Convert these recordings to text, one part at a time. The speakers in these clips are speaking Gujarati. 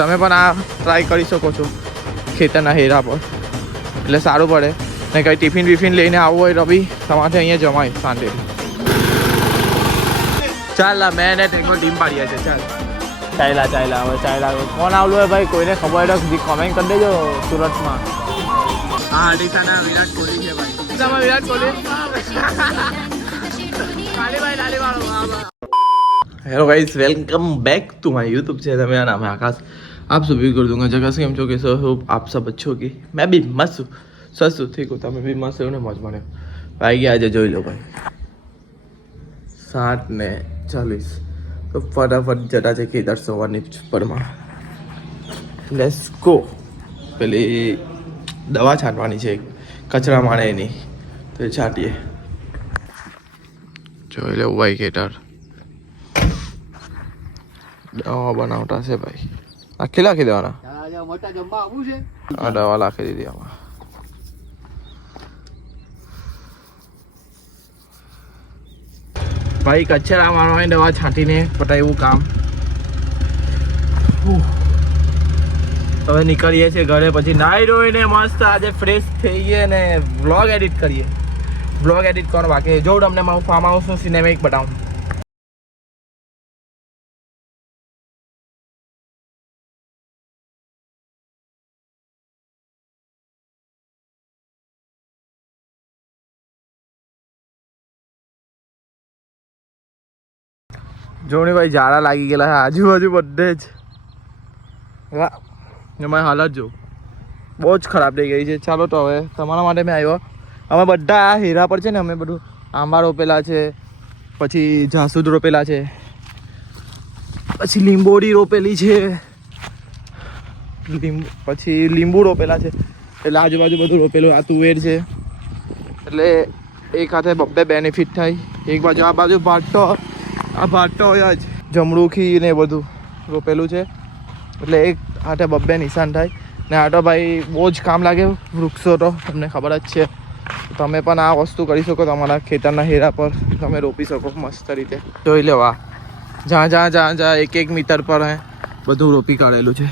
તમે પણ આ ટ્રાય કરી શકો છો ખેતરના હેરા પર, એટલે સારું પડે ને. કંઈ ટિફિન વિફિન લઈને આવવું હોય તો બી તમારે અહીંયા જમાય શાંતિથી. ચાલ મેં ને ટેકો ટીમ પાડીએ છે. ચાલ ચાલ્યા હવે ચાલ્યા. કોણ આવલું હોય ભાઈ કોઈને ખબર હોય તો કોમેન્ટ કરી દેજો સુરતમાં. હા અડીસાના વિરાટ કોહલી છે ભાઈ. અડીસામાં Virat Kohli. Hello guys, welcome back to my YouTube channel. मेरा नाम है आकाश. आप सभी कर दूंगा जगह से हम चो के आप सब अच्छे होगी. मैं भी मस्त हूँ, स्वस्थ हूँ, ठीक हूँ. તમે બી મસ્ત हो ને મોજ માણ્યો. ભાઈ આજે જોઈ લો ભાઈ 7:40 તો ફટાફટ જતા છે ખેતર સવારની પરમાં. Let's go. પેલી દવા છાંટવાની છે કચરા માણે એની, તો એ છાંટીએ. જોઈ લે ભાઈ ખેતર દવા બનાવતા છે ભાઈ. આખી લાખી દેવાના. દવા લાખી દીધી આમાં. ભાઈ કચરા મારવાની દવા છાંટીને પતાવ્યું કામ. હવે નીકળીએ છીએ ઘરે. પછી નાઈ ધોઈને મસ્ત આજે ફ્રેશ થઈએ ને વ્લોગ એડિટ કરીએ. વ્લોગ એડિટ કરવાનો બાકી જો તમને મારું ફાર્મ હાઉસનું સિનેમેટિક બતાવું. જોણી ભાઈ ઝાડા લાગી ગયેલા છે આજુબાજુ બધે જ. એમાં હાલત જો બહુ જ ખરાબ થઈ ગઈ છે. ચાલો તો હવે તમારા માટે મેં આવ્યો. અમે બધા આ હીરા પર છે ને અમે બધું આંબા રોપેલા છે, પછી જાસૂદ રોપેલા છે, પછી લીંબોડી રોપેલી છે, પછી લીંબુ રોપેલા છે. એટલે આજુબાજુ બધું રોપેલું. આ તુવેર છે એટલે એક હાથે બબ્બે બેનિફિટ થાય. એક બાજુ આ બાજુ ભાટો, આ ભાટો હોય જ જમરૂખી ને બધું રોપેલું છે એટલે એક હાથે બબ્બે નિશાન થાય. ને આ તો ભાઈ બહુ જ કામ લાગે વૃક્ષો તો તમને ખબર જ છે. તમે પણ આ વસ્તુ કરી શકો તમારા ખેતરના હેરા પર, તમે રોપી શકો મસ્ત રીતે. જોઈ લેવા જ્યાં એક મીટર પર હે બધું રોપી કાઢેલું છે.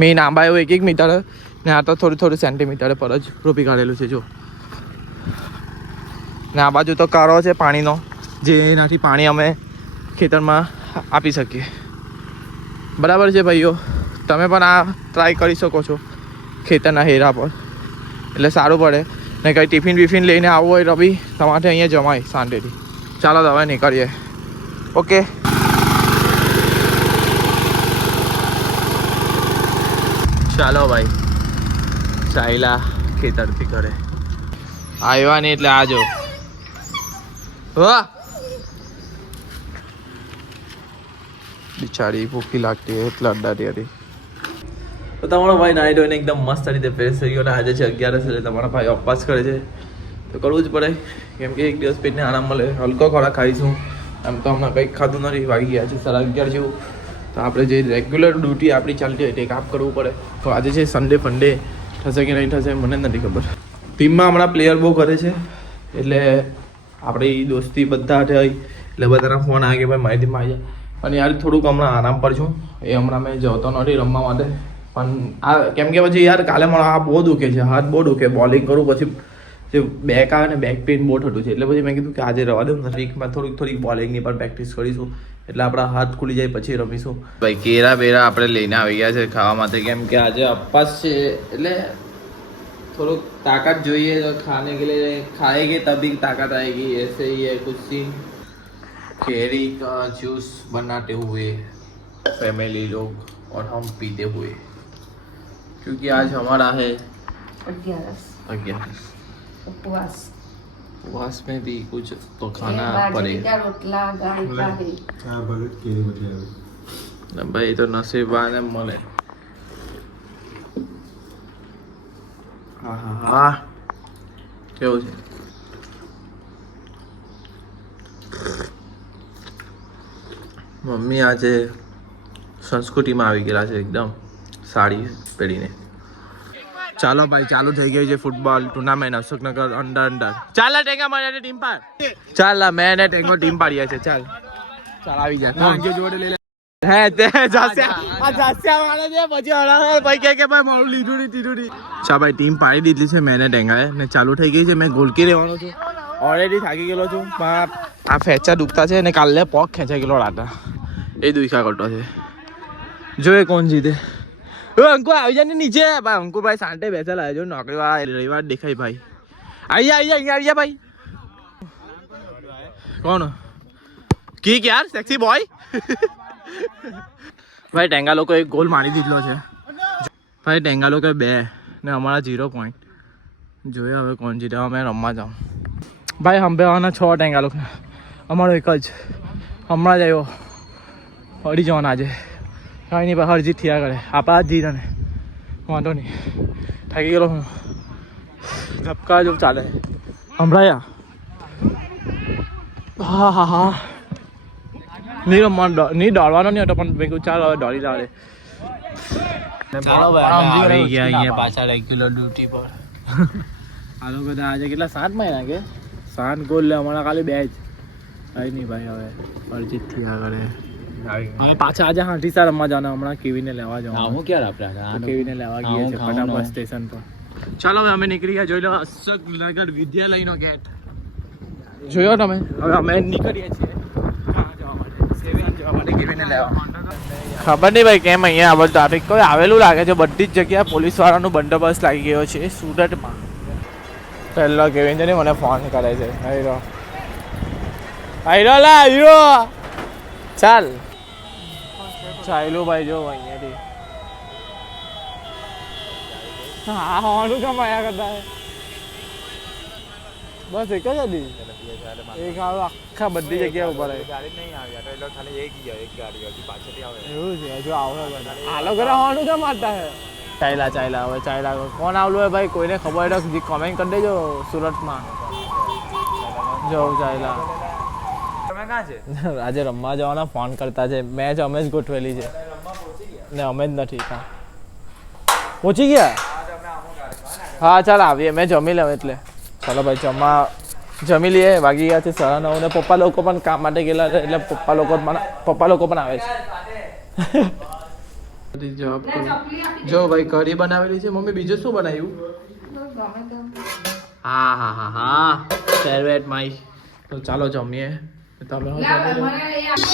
મેઇન આંબા એવું 1 મીટર ને આ તો થોડું સેન્ટીમીટર પર જ રોપી કાઢેલું છે. જો ને આ બાજુ તો કારો છે પાણીનો, જે એનાથી પાણી અમે ખેતરમાં આપી શકીએ. બરાબર છે ભાઈઓ, તમે પણ આ ટ્રાય કરી શકો છો ખેતરના હેરા પર, એટલે સારું પડે ને. કંઈ ટિફિન વિફિન લઈને આવવું હોય તો બી તમારે અહીંયા જમાય શાંતિથી. ચાલો તો હવે નીકળીએ. ઓકે ચાલો ભાઈ ચાલ્યા ખેતરથી ઘરે. આવ્યા નહીં એટલે આજો. વાહ બિચારી ભૂખી લાગતી એટલે અડ્ડાતી હતી. તો તમારો ભાઈ નાઈ ધોઈને એકદમ મસ્ત રીતે ફ્રેશ થઈ ગયો. અને આજે છે 11 એટલે તમારા ભાઈ ઉપવાસ કરે છે તો કરવું જ પડે, કેમ કે એક દિવસ પેટને આરામ મળે. હલકો ખોરાક ખાઈશું. આમ તો હમણાં કંઈક ખાધું નથી. વાગી ગયા છે 11:30 જેવું. તો આપણે જે રેગ્યુલર ડ્યુટી આપણી ચાલતી હોય તે કામ કરવું પડે. તો આજે છે સન્ડે ફંડે, થશે કે નહીં થશે મને નથી ખબર. ટીમમાં હમણાં પ્લેયર બહુ કરે છે એટલે આપણી દોસ્તી બધા હોય એટલે બધાના ફોન આવે કે ભાઈ માહિતીમાં આવી જાય. અને યાર થોડુંક હમણાં આરામ પર છું. એ હમણાં મેં જતો નથી રમવા માટે. પણ આ કેમ કે પછી યાર કાલે મને આ બહુ દુખે છે, હાથ બહુ દુખે. બોલિંગ કરું પછી જે બેક આવે ને બેક પેઇન બહુ થતું છે. એટલે પછી મેં કીધું કે આજે રવા દઉં ને, વીકમાં થોડીક બોલિંગની પણ પ્રેક્ટિસ કરીશું એટલે આપણા હાથ ખુલી જાય પછી રમીશું. ભાઈ કેરા બેરા આપણે લઈને આવી ગયા છે ખાવા માટે, કેમ કે આજે ઉપવાસ છે એટલે થોડુંક તાકાત જોઈએ. તો ખાने के लिए खाएंगे तभी ताकत आएगी. ऐसे ही है कुछ सीन. केरी का जूस बनाते हुए फैमिली लोग और हम पीते हुए, क्योंकि आज हमारा है 11 उपवास. उपवास में भी कुछ तो खाना पड़ेगा. भाई तो नसीबाने મળે. હા કેવું છે? મમ્મી આજે સંસ્કૃતિમાં આવી ગયેલા છે એકદમ સાડી પહેરીને. ચાલો ભાઈ ચાલુ થઈ ગઈ છે ફૂટબોલ ટુર્નામેન્ટ અશોકનગર અંડર. ચાલ ટેંગા મારી ટીમ પર. ચાલ મેં ને ટેંગો ટીમ પાડીએ છે. ચાલ આવી જા જોડે લઈ લે. હે તે જાસ્યા વાળા છે પછી હરાવે ભાઈ કે ભાઈ મારું લીધું નહીં તીધું નહીં. અચ્છા ભાઈ ટીમ પાડી દીધી છે મેને ટેંગાએ ને ચાલુ થઈ ગઈ છે. મેં ગોલકી રહેવાનો છું. ઓલરેડી થાકી ગયેલો છું પણ આ ફેંચા દુખતા છે ને કાલે પગ ખેંચાઈ ગયેલો રાતા એ દુખ્યા કરતો છે. જોઈએ કોણ જીતે. અંકુ આવી જાય ને નીચે ભાઈ. અંકુભાઈ સાંજે બેસેલા જો નોકરી વાળા રવિવાર દેખાય ભાઈ. આવી જા અહીંયા આવી જા ભાઈ. કોણ કી યાર સેક્સી બોય. ભાઈ ટેંગા લોકો એક ગોલ મારી દીધો છે ભાઈ. ટેંગા લોકો 2 ને અમારા 0 પોઈન્ટ. જોઈએ હવે કોણ જીતે. અમે રમવા જાઉં ભાઈ. હંભેવાના 6 ટેંગા લોકો. અમારો એક જ હમણાં જ આવ્યો. હળી જવાના આજે કાંઈ નહીં ભાઈ. હરજીત થયા કરે આપણા જ જીત ને વાંધો નહીં. થાકી ગયેલો હું. ધબકા જો ચાલે હમણાં. હા હા હા નહીં રમવાનો નહીં દોડવાનો નહીં હતો પણ મેં કહ્યું ચાલો હવે દોડી લાવે. આવી ગયા અહીંયા પાછા રેગ્યુલર ડ્યુટી પર. આ લોકો બધા આજે કેટલા 7 મહિના કે 7 ગોલ લે. અમારા ખાલી 2 જ. કઈ નહીં ભાઈ હવે અરજીત થયા કરે. હવે પાછા આજે હાંઠીસા રમવા જવાના. હમણાં કેવીને લેવા જવાનું. કેવીને લેવા ગયા છે ફટાફટ સ્ટેશન પર. ચાલો હવે અમે નીકળી ગયા. જોઈ લો અશોકનગર વિદ્યાલયનો ગેટ જોયો તમે. હવે અમે નીકળીએ છીએ ખબર નહીં ભાઈ કેમ અહીંયા આ ટ્રાફિક કોઈ આવેલું લાગે છે. બધી જ જગ્યાએ પોલીસ વાળાનો બંદોબસ્ત લાગી ગયો છે સુરતમાં. પહેલો કેવિન છે ને મને ફોન કરે છે. હીરો લા હીરો ચાલ ચાલ્યું ભાઈ. જો અહીંયાથી હા હોવાનું કેમ આયા કરતા બસ એક જ હતી. એક આખા બધી જગ્યાએ ઉભા રહે. એવું છે હજુ આવે આ લોકો હોવાનું કેમ મારતા હે. ચાલ્યા હવે ચાલ્યા. કોણ આવલું હોય ભાઈ કોઈને ખબર હોય તો કોમેન્ટ કરી દેજો સુરતમાં. જો ચાલ્યા આજે રમવા જવાના ફોન કરતા છે. મેચ અમે જ ગોઠવેલી છે ને અમે જ નથી. પહોંચી ગયા. હા ચાલ આવીએ. મેં જમી લઉં એટલે ચાલો ભાઈ જમી લઈએ. વાગી ગયા છે 9:30 ને પપ્પા લોકો પણ કામ માટે ગયેલા છે એટલે પપ્પા લોકો પણ આવે છે. જોબ જો ભાઈ કઢી બનાવેલી છે મમ્મી. બીજું શું બનાવ્યું. હા હા હા હા ફેવરેટ માઈ. તો ચાલો જમીએ. તમે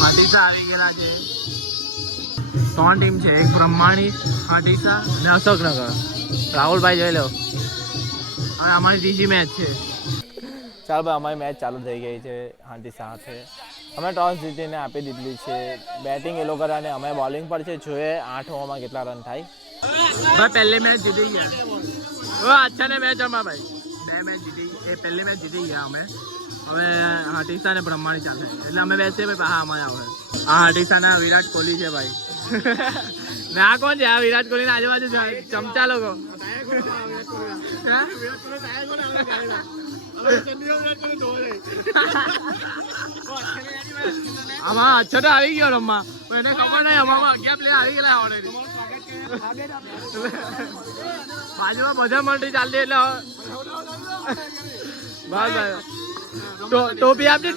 હાંડીસા આવી ગયેલા છે. 3 ટીમ છે. એક બ્રહ્માણી હાંડીસા અને અશોકનગર. રાહુલભાઈ જોઈ લો. અને અમારી ત્રીજી મેચ છે. ચાલો ભાઈ અમારી મેચ ચાલુ થઈ ગઈ છે હાંડીસા સાથે. અમે ટોસ જીતીને આપી દીધેલી છે. બેટિંગ એ લોકો અને અમે બોલિંગ પર છે. જોઈએ 8 ઓવરમાં કેટલા રન થાય. ભાઈ પહેલી મેચ જીતી ગયા. અચ્છા ને મેચ અમારા ભાઈ 2 મેચ જીતી. એ પહેલી મેચ જીતી ગયા અમે. હવે હાંડીસા ને બ્રહ્માણી ચાલે એટલે અમે બેસીએ ભાઈ. હા અમારે આવે આ હાંડીસાના વિરાટ કોહલી છે ભાઈ. ના કોણ છે આ વિરાટ કોહલી ના આજુબાજુ ચમચા લોકો. આમાં અચ્છો તો આવી ગયો રમવા એને ખબર નહીં. અમારમાં 11 પ્લેયર આવી ગયેલા ઓલરેડી. બાજુમાં બધા મંડળી ચાલતી એટલે બસ ટોપી આપજે.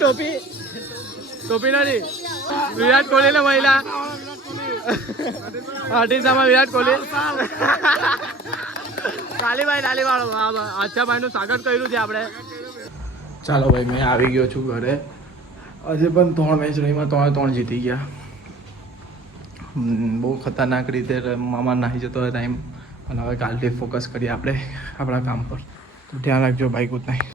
ટોપી નથી. વિરાટ કોહલી ને મહિલા હાંડીસામાં વિરાટ કોહલી. ડાલી વાળો અચ્છા ભાઈ નું સ્વાગત કર્યું છે આપણે. ચાલો ભાઈ મેં આવી ગયો છું ઘરે. આજે પણ 3 મેચ રહીમાં 3 જીતી ગયા. બહુ ખતરનાક રીતે મામા નાહી જતો હોય ટાઈમ. અને હવે કાલથી ફોકસ કરીએ આપણે આપણા કામ પર. તો ધ્યાન રાખજો ભાઈ. Good night.